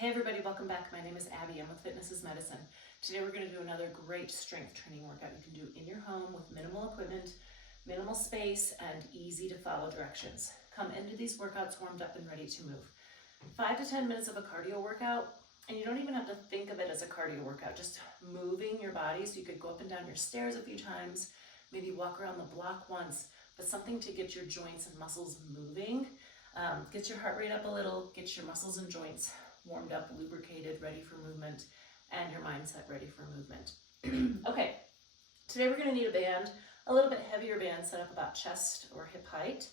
Hey everybody, welcome back. My name is Abby. I'm with Fitness is Medicine. Today we're going to do another great strength training workout you can do in your home with minimal equipment, minimal space, and easy to follow directions. Come into these workouts warmed up and ready to move. 5 to 10 minutes of a cardio workout, and you don't even have to think of it as a cardio workout, just moving your body. So you could go up and down your stairs a few times, maybe walk around the block once, but something to get your joints and muscles moving. Get your heart rate up a little, get your muscles and joints warmed up, lubricated, ready for movement, and your mindset ready for movement. Okay, today we're going to need a band, a little bit heavier band set up about chest or hip height.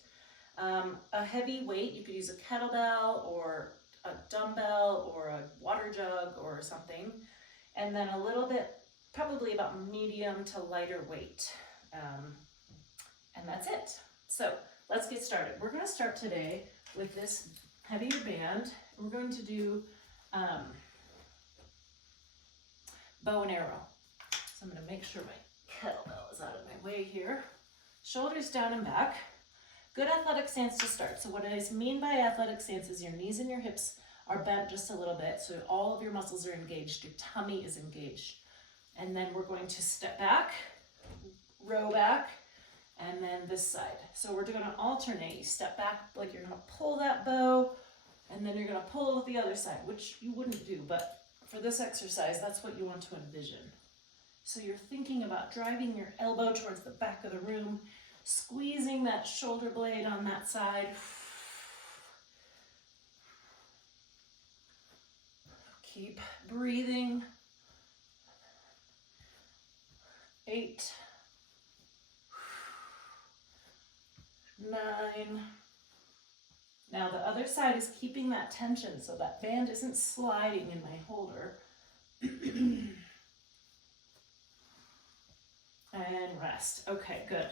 A heavy weight, you could use a kettlebell or a dumbbell or a water jug or something. And then a little bit, probably about medium to lighter weight. And that's it. So let's get started. We're going to start today with this heavier band. We're going to do bow and arrow. So I'm going to make sure my kettlebell is out of my way here. Shoulders down and back. Good athletic stance to start. So what I mean by athletic stance is your knees and your hips are bent just a little bit, so all of your muscles are engaged, your tummy is engaged. And then we're going to step back, row back, and then this side. So we're going to alternate. You step back like you're going to pull that bow, and then you're going to pull with the other side, which you wouldn't do, but for this exercise, that's what you want to envision. So you're thinking about driving your elbow towards the back of the room, squeezing that shoulder blade on that side. Keep breathing. 8, 9. Now the other side is keeping that tension so that band isn't sliding in my holder. And rest. Okay, good.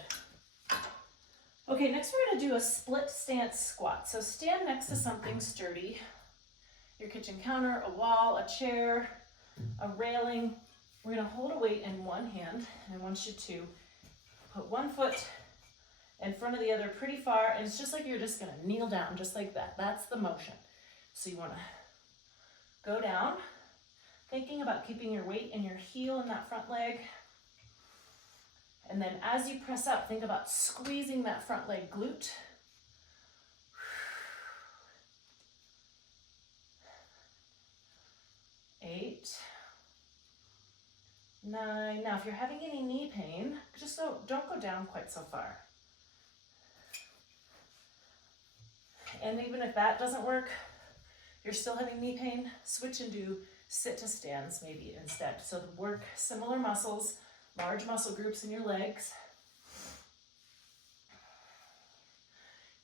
Okay, next we're going to do a split stance squat. So stand next to something sturdy. Your kitchen counter, a wall, a chair, a railing. We're going to hold a weight in one hand, and I want you to put one foot in front of the other pretty far, and it's just like you're just going to kneel down, just like that. That's the motion. So you want to go down, thinking about keeping your weight in your heel in that front leg. And then as you press up, think about squeezing that front leg glute. 8, 9. Now, if you're having any knee pain, just don't go down quite so far. And even if that doesn't work, you're still having knee pain, switch and do sit to stands maybe instead. So work similar muscles, large muscle groups in your legs.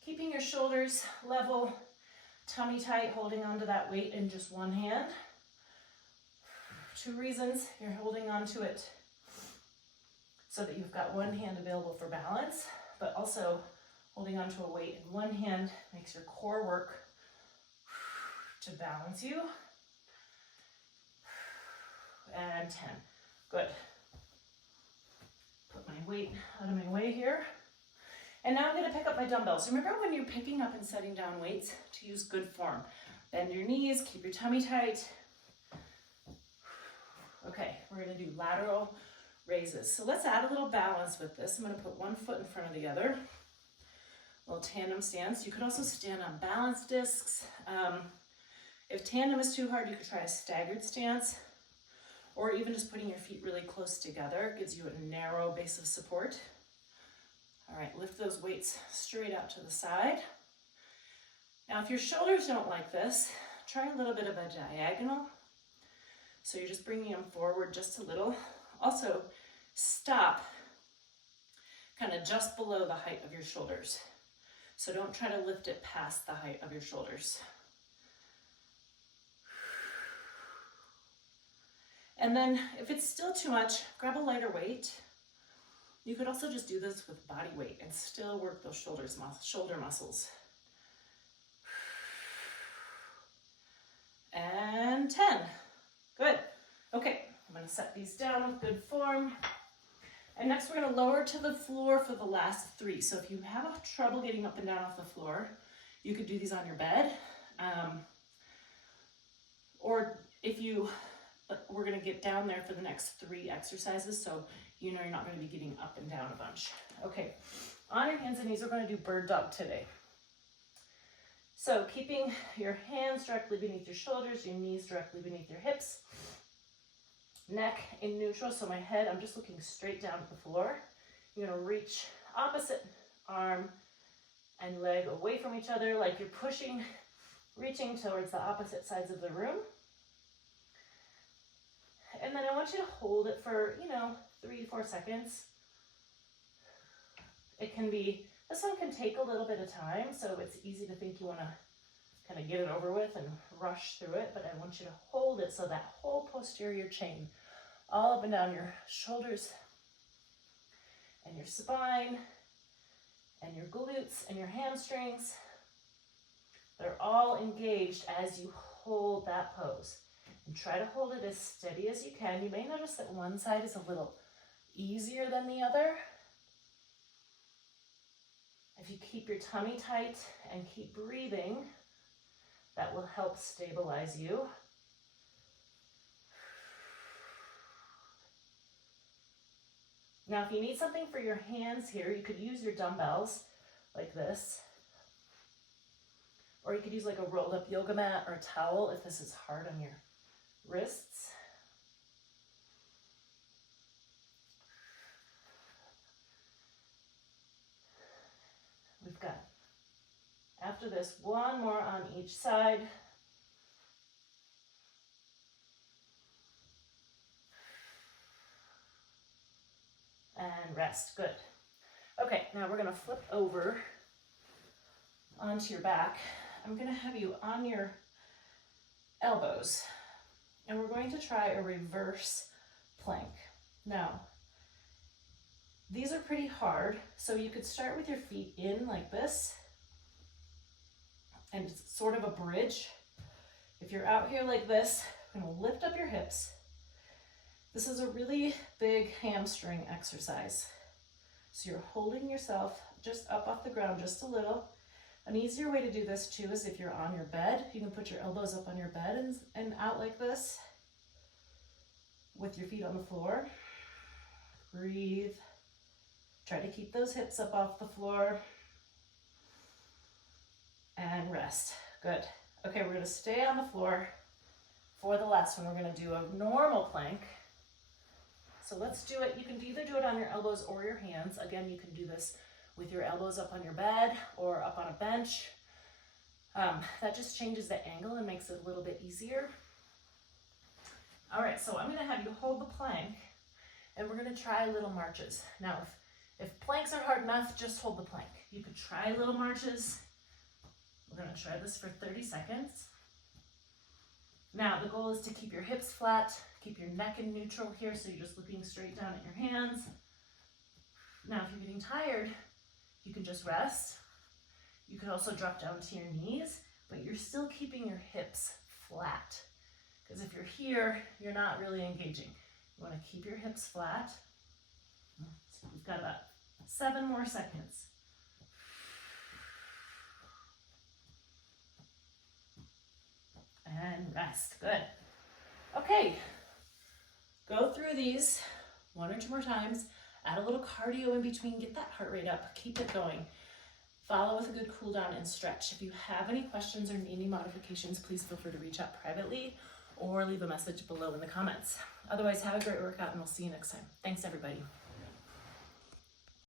Keeping your shoulders level, tummy tight, holding onto that weight in just one hand. 2 reasons you're holding on to it: so that you've got one hand available for balance, but also holding onto a weight in one hand makes your core work to balance you. And 10. Good. Put my weight out of my way here. And now I'm going to pick up my dumbbells. Remember when you're picking up and setting down weights to use good form. Bend your knees, keep your tummy tight. Okay, we're going to do lateral raises. So let's add a little balance with this. I'm going to put one foot in front of the other. A little tandem stance. You could also stand on balance discs. If tandem is too hard, you could try a staggered stance, or even just putting your feet really close together. It gives you a narrow base of support. All right, lift those weights straight out to the side. Now, if your shoulders don't like this, try a little bit of a diagonal. So you're just bringing them forward just a little. Also, stop kind of just below the height of your shoulders. So don't try to lift it past the height of your shoulders. And then if it's still too much, grab a lighter weight. You could also just do this with body weight and still work those shoulder muscles. And 10. Good. Okay, I'm going to set these down with good form. And next we're going to lower to the floor for the last 3. So if you have trouble getting up and down off the floor, you could do these on your bed. we're gonna get down there for the next 3 exercises, so you know you're not gonna be getting up and down a bunch. Okay, on your hands and knees, we're gonna do bird dog today. So keeping your hands directly beneath your shoulders, your knees directly beneath your hips, neck in neutral, so my head, I'm just looking straight down at the floor. You're gonna reach opposite arm and leg away from each other like you're pushing, reaching towards the opposite sides of the room. And then I want you to hold it for, 3 to 4 seconds. It can be, this one can take a little bit of time, so it's easy to think you want to kind of get it over with and rush through it, but I want you to hold it so that whole posterior chain, all up and down your shoulders and your spine and your glutes and your hamstrings, they're all engaged as you hold that pose. And try to hold it as steady as you can. You may notice that one side is a little easier than the other. If you keep your tummy tight and keep breathing, that will help stabilize you. Now, if you need something for your hands here, you could use your dumbbells like this. Or you could use like a rolled up yoga mat or a towel if this is hard on your wrists. We've got, after this, one more on each side. And rest, good. Okay, now we're gonna flip over onto your back. I'm gonna have you on your elbows, and we're going to try a reverse plank. Now, these are pretty hard, so you could start with your feet in like this, and it's sort of a bridge. If you're out here like this, I'm gonna lift up your hips. This is a really big hamstring exercise. So you're holding yourself just up off the ground just a little. An easier way to do this too is if you're on your bed, you can put your elbows up on your bed and out like this with your feet on the floor. Breathe. Try to keep those hips up off the floor. And rest. Good. Okay, we're gonna stay on the floor for the last one. We're gonna do a normal plank. So let's do it. You can either do it on your elbows or your hands. Again, you can do this with your elbows up on your bed or up on a bench. That just changes the angle and makes it a little bit easier. All right, so I'm gonna have you hold the plank and we're gonna try little marches. Now, if planks are hard enough, just hold the plank. You could try little marches. We're gonna try this for 30 seconds. Now, the goal is to keep your hips flat, keep your neck in neutral here, so you're just looking straight down at your hands. Now, if you're getting tired, you can just rest. You could also drop down to your knees, but you're still keeping your hips flat. Because if you're here, you're not really engaging. You want to keep your hips flat. So we've got about 7 more seconds. And rest, good. Okay, go through these 1 or 2 more times. Add a little cardio in between, get that heart rate up, keep it going. Follow with a good cool down and stretch. If you have any questions or need any modifications, please feel free to reach out privately or leave a message below in the comments. Otherwise, have a great workout and we'll see you next time. Thanks, everybody.